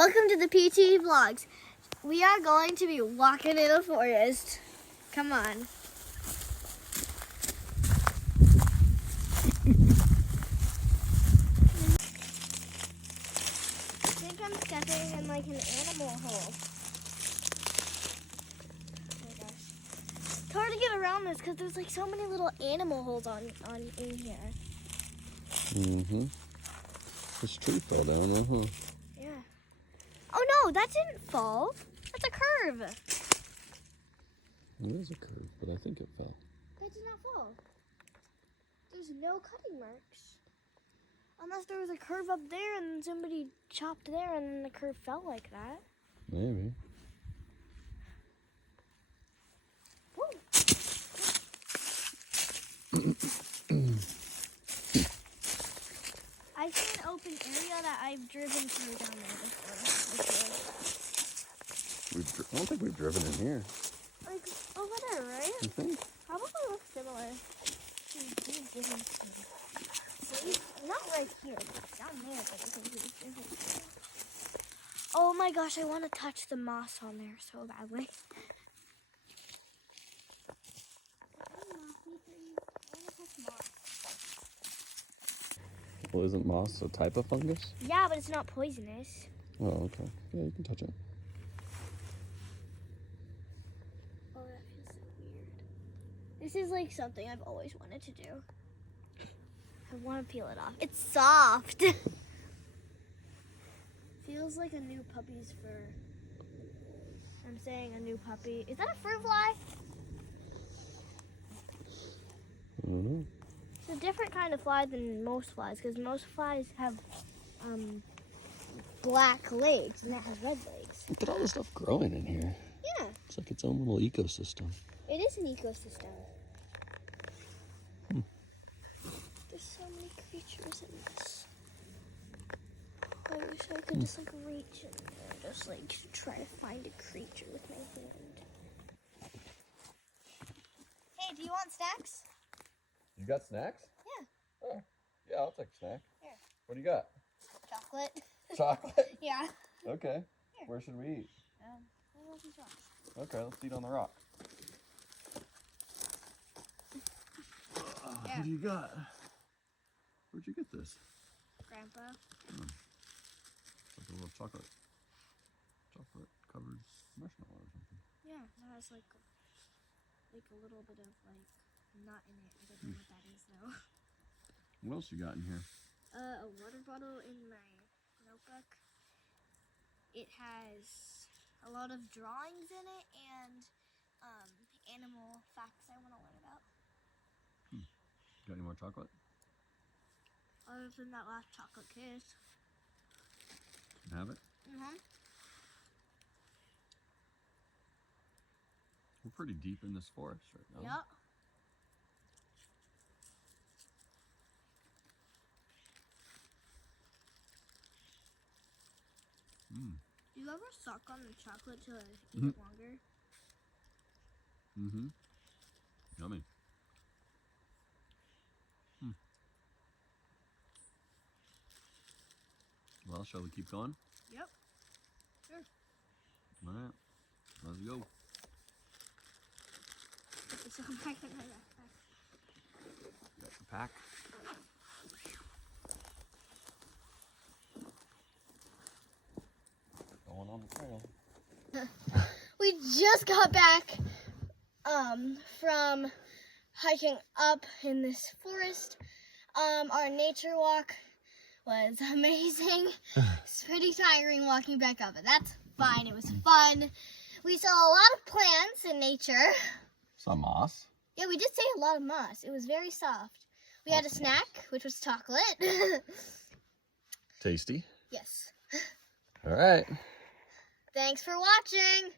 Welcome to the PT Vlogs. We are going to be walking in a forest. Come on. I think I'm stepping in like an animal hole. Oh my gosh. It's hard to get around this because there's like so many little animal holes in here. Mm-hmm. This tree fell down, huh? Yeah. Oh no, that didn't fall. That's a curve. It is a curve, but I think it fell. That did not fall. There's no cutting marks. Unless there was a curve up there and somebody chopped there and then the curve fell like that. Maybe. I see an open area that I've driven through down there before. I don't think we've driven in here. Like over there, right? You think? Probably looks similar. See? Not right here, but down there. But oh my gosh, I want to touch the moss on there so badly. Well, isn't moss a type of fungus? Yeah, but it's not poisonous. Oh, okay. Yeah, you can touch it. Oh, that feels so weird. This is like something I've always wanted to do. I want to peel it off. It's soft. Feels like a new puppy's fur. I'm saying a new puppy. Is that a fruit fly? I don't know. It's a different kind of fly than most flies because most flies have black legs and that has red legs. Look at all the stuff growing in here. Yeah, It's like its own little ecosystem. it is an ecosystem. There's so many creatures in this. I wish I could just like reach in there and just like try to find a creature with my hand. Hey, do you want snacks? You got snacks? Yeah. Oh, yeah, I'll take a snack. Here. What do you got? Chocolate. Chocolate? Yeah. Okay. Here. Where should we eat? What else is wrong? Okay, let's eat on the rock. Yeah. What do you got? Where'd you get this? Grandpa. Like a little chocolate covered marshmallow or something. Yeah, that has like a little bit of like nut in it. I don't know what that is though. What else you got in here? A water bottle in my notebook. It has a lot of drawings in it and animal facts I want to learn about. Got any more chocolate? Other than that last chocolate kiss. Have it? Mm-hmm. We're pretty deep in this forest right now. Yep. Do you ever suck on the chocolate to eat it longer? Mm-hmm. Yummy. Well, shall we keep going? Yep. Sure. All right. Let's go. It's so back in my backpack. Got the pack. Going on the trail. We just got back from hiking up in this forest. Our nature walk was amazing. It's pretty tiring walking back up, but that's fine. It was fun. We saw a lot of plants in nature. Some moss. Yeah, we did see a lot of moss. It was very soft. We had a snack, which was chocolate. Tasty. Yes. All right. Thanks for watching.